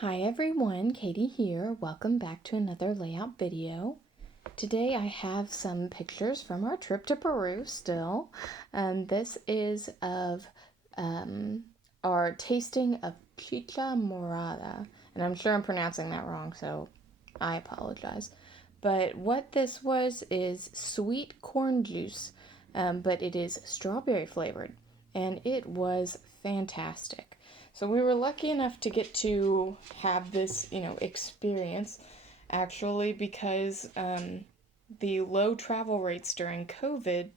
Hi everyone, Katie here. Welcome back to another layout video. Today I have some pictures from our trip to Peru still. This is of our tasting of Chicha Morada. And I'm sure I'm pronouncing that wrong, so I apologize. But what this was is sweet corn juice, but it is strawberry flavored. And it was fantastic. So we were lucky enough to get to have this, experience actually because the low travel rates during COVID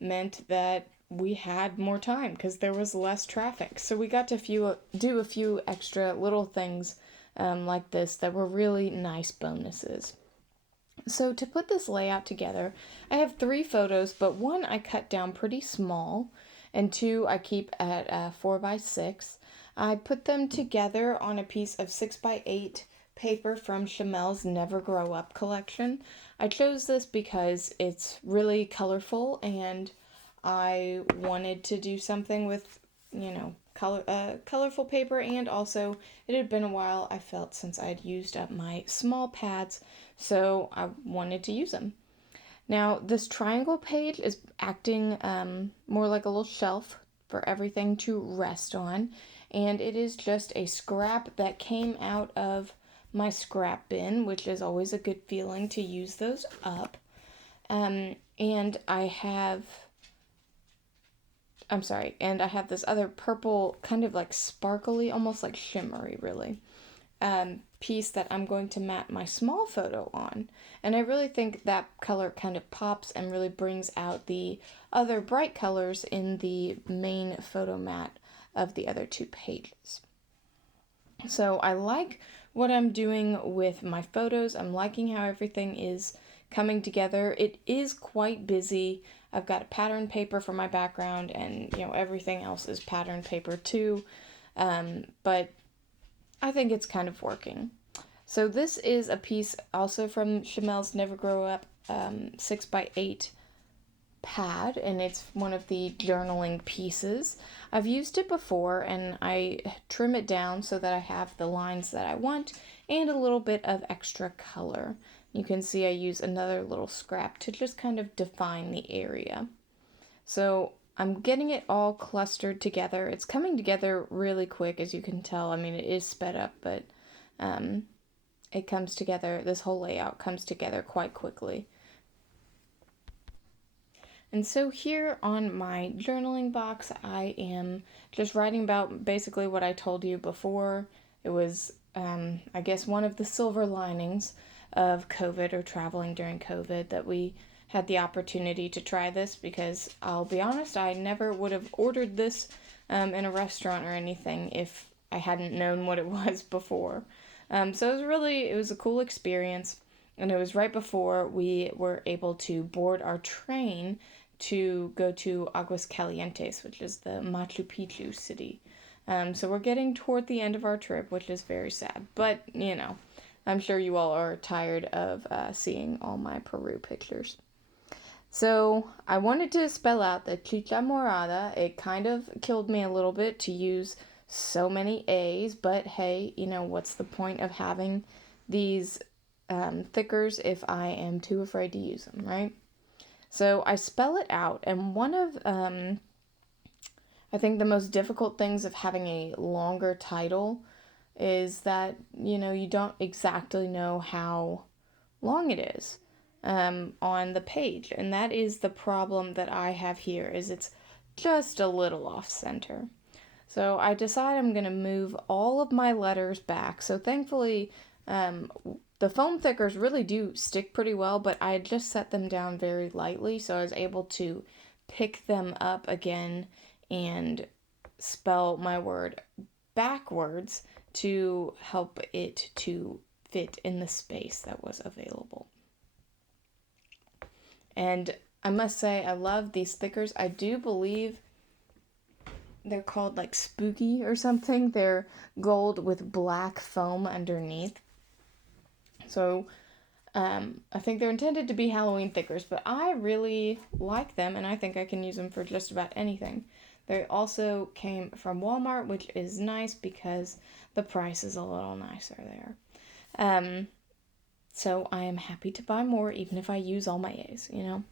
meant that we had more time because there was less traffic. So we got to do a few extra little things like this that were really nice bonuses. So to put this layout together, I have 3 photos, but one I cut down pretty small, and 2 I keep at 4x6. I put them together on a piece of 6x8 paper from Chamel's Never Grow Up collection. I chose this because it's really colorful and I wanted to do something with, colorful paper, and also it had been a while, I felt, since I'd used up my small pads, so I wanted to use them. Now, this triangle page is acting more like a little shelf for everything to rest on, and it is just a scrap that came out of my scrap bin, which is always a good feeling to use those up. And I have this other purple, kind of like sparkly, almost like shimmery, really, piece that I'm going to mat my small photo on. And I really think that color kind of pops and really brings out the other bright colors in the main photo mat of the other 2 pages. So I like what I'm doing with my photos. I'm liking how everything is coming together. It is quite busy. I've got a pattern paper for my background, and everything else is pattern paper too. But I think it's kind of working. So this is a piece also from Chamel's Never Grow Up 6x8 pad, and it's one of the journaling pieces. I've used it before, and I trim it down so that I have the lines that I want and a little bit of extra color. You can see I use another little scrap to just kind of define the area. So I'm getting it all clustered together. It's coming together really quick, as you can tell. I mean, it is sped up, but it comes together, this whole layout comes together quite quickly. And so here on my journaling box, I am just writing about basically what I told you before. It was, I guess, one of the silver linings of COVID, or traveling during COVID, that we had the opportunity to try this, because I'll be honest, I never would have ordered this in a restaurant or anything if I hadn't known what it was before. So it was a cool experience, and it was right before we were able to board our train to go to Aguascalientes, which is the Machu Picchu city. So we're getting toward the end of our trip, which is very sad, but I'm sure you all are tired of seeing all my Peru pictures. So I wanted to spell out the Chicha Morada. It kind of killed me a little bit to use so many A's, but hey, what's the point of having these thickers if I am too afraid to use them, right? So I spell it out, and one of, I think the most difficult things of having a longer title is that, you don't exactly know how long it is on the page. And that is the problem that I have here, is it's just a little off center. So I decide I'm going to move all of my letters back. So thankfully, the foam thickers really do stick pretty well, but I had just set them down very lightly, so I was able to pick them up again and spell my word backwards to help it to fit in the space that was available. And I must say, I love these stickers. I do believe they're called like spooky or something. They're gold with black foam underneath. So I think they're intended to be Halloween stickers, but I really like them, and I think I can use them for just about anything. They also came from Walmart, which is nice because the price is a little nicer there. So I am happy to buy more even if I use all my A's, you know?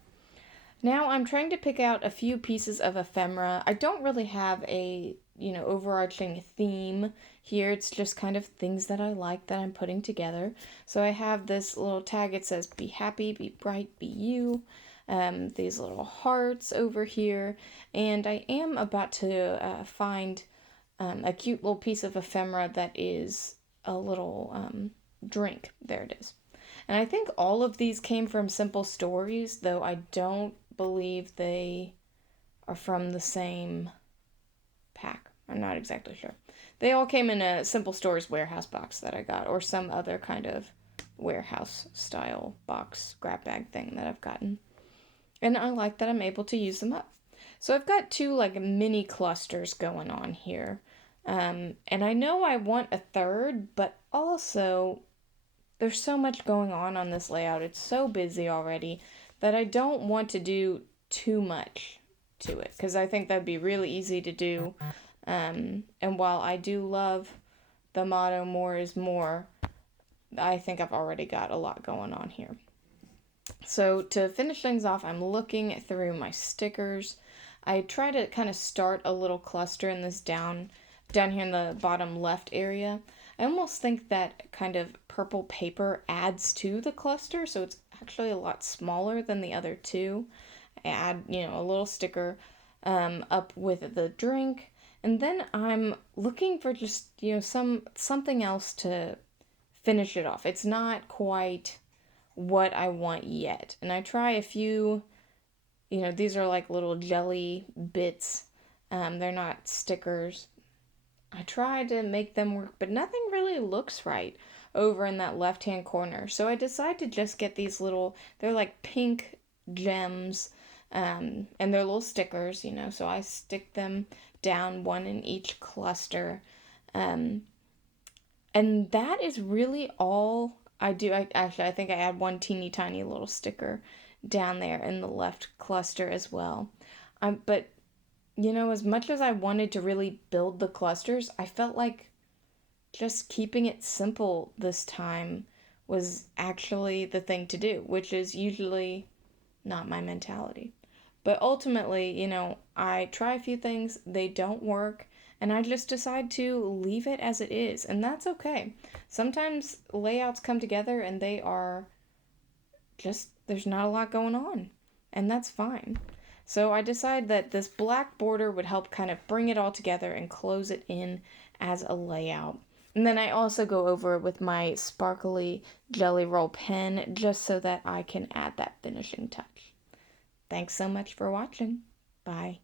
Now I'm trying to pick out a few pieces of ephemera. I don't really have a, overarching theme here. It's just kind of things that I like that I'm putting together. So I have this little tag. It says, be happy, be bright, be you. These little hearts over here. And I am about to find a cute little piece of ephemera that is a little drink. There it is. And I think all of these came from Simple Stories, though I don't believe they are from the same pack. I'm not exactly sure. They all came in a Simple Stories warehouse box that I got, or some other kind of warehouse style box scrap bag thing that I've gotten. And I like that I'm able to use them up. So I've got two like mini clusters going on here. And I know I want a third, but also there's so much going on this layout. It's so busy already that I don't want to do too much to it because I think that'd be really easy to do. And while I do love the motto more is more, I think I've already got a lot going on here. So to finish things off, I'm looking through my stickers. I try to kind of start a little cluster in this down here in the bottom left area. I almost think that kind of purple paper adds to the cluster, so it's actually a lot smaller than the other two. I add, a little sticker up with the drink, and then I'm looking for just, something else to finish it off. It's not quite what I want yet. And I try a few, these are like little jelly bits. They're not stickers. I try to make them work, but nothing really looks right over in that left-hand corner. So I decided to just get these they're like pink gems, and they're little stickers, so I stick them down, one in each cluster. And that is really all I do. I think I add one teeny tiny little sticker down there in the left cluster as well. But as much as I wanted to really build the clusters, I felt like just keeping it simple this time was actually the thing to do, which is usually not my mentality. But ultimately, I try a few things, they don't work, and I just decide to leave it as it is, and that's okay. Sometimes layouts come together and they are just, there's not a lot going on, and that's fine. So I decided that this black border would help kind of bring it all together and close it in as a layout. And then I also go over it with my sparkly Jelly Roll pen just so that I can add that finishing touch. Thanks so much for watching. Bye.